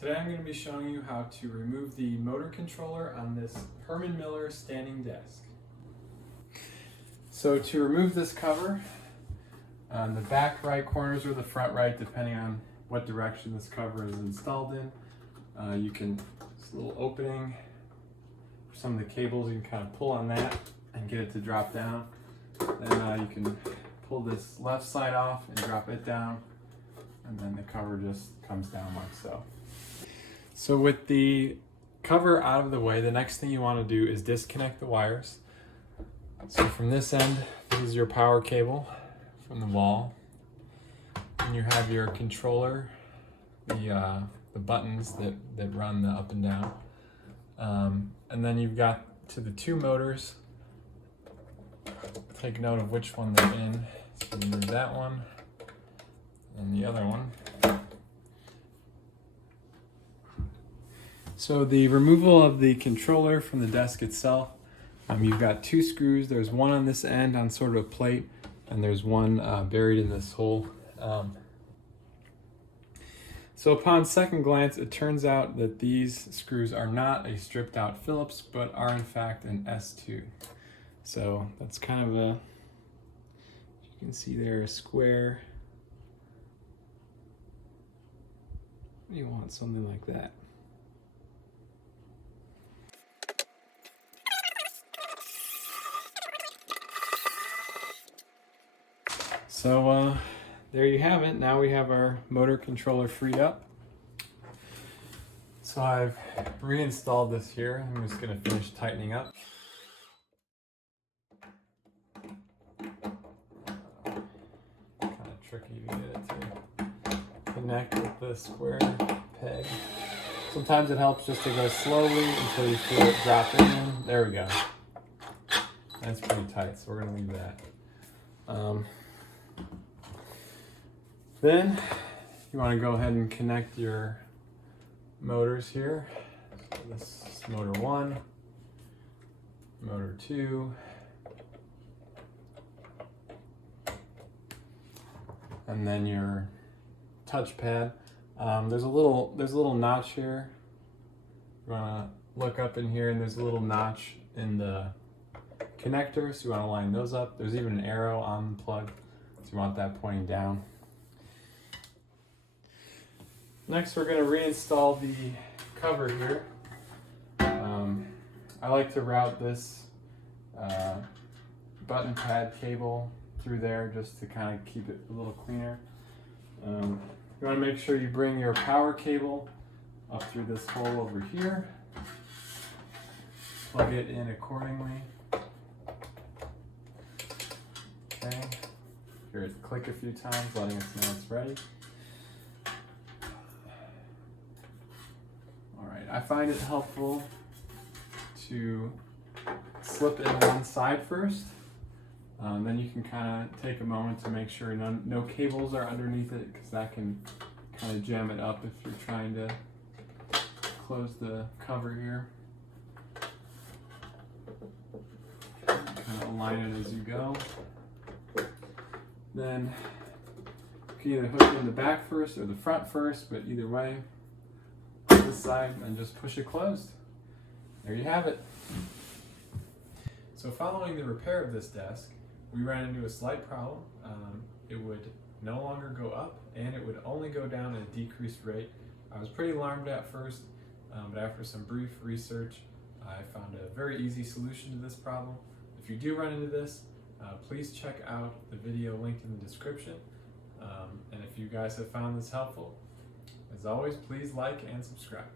Today I'm going to be showing you how to remove the motor controller on this Herman Miller standing desk. So to remove this cover, on the back right corners or the front right, depending on what direction this cover is installed in, you can, this little opening for some of the cables, you can kind of pull on that and get it to drop down. Then you can pull this left side off and drop it down, and then the cover just comes down like so. So with the cover out of the way, the next thing you want to do is disconnect the wires. So from this end, this is your power cable from the wall. And you have your controller, the buttons that run the up and down. And then you've got to the two motors. Take note of which one they're in. So remove that one and the other one. So the removal of the controller from the desk itself, you've got two screws. There's one on this end on sort of a plate, and there's one buried in this hole. So upon second glance, it turns out that these screws are not a stripped out Phillips, but are in fact an S2. So that's kind of a, you can see there, a square. You want something like that. So there you have it. Now we have our motor controller freed up. So I've reinstalled this here. I'm just going to finish tightening up. Kind of tricky to get it to connect with the square peg. Sometimes it helps just to go slowly until you feel it drop in. There we go. That's pretty tight, so we're going to leave that. Then you want to go ahead and connect your motors here. So this is motor 1, motor 2, and then your touchpad. There's a little notch here. You want to look up in here, and there's a little notch in the connector, so you want to line those up. There's even an arrow on the plug, so you want that pointing down. Next, we're going to reinstall the cover here. I like to route this button pad cable through there just to kind of keep it a little cleaner. You want to make sure you bring your power cable up through this hole over here. Plug it in accordingly. Okay. Hear it click a few times, letting us know it's ready. I find it helpful to slip in one side first. Then you can kind of take a moment to make sure no cables are underneath it, because that can kind of jam it up if you're trying to close the cover here. Kind of align it as you go. Then you can either hook it in the back first or the front first, but either way, this side and just push it closed. There you have it. So following the repair of this desk, we ran into a slight problem. It would no longer go up, and it would only go down at a decreased rate. I was pretty alarmed at first, but after some brief research, I found a very easy solution to this problem. If you do run into this, please check out the video linked in the description. And if you guys have found this helpful, as always, please like and subscribe.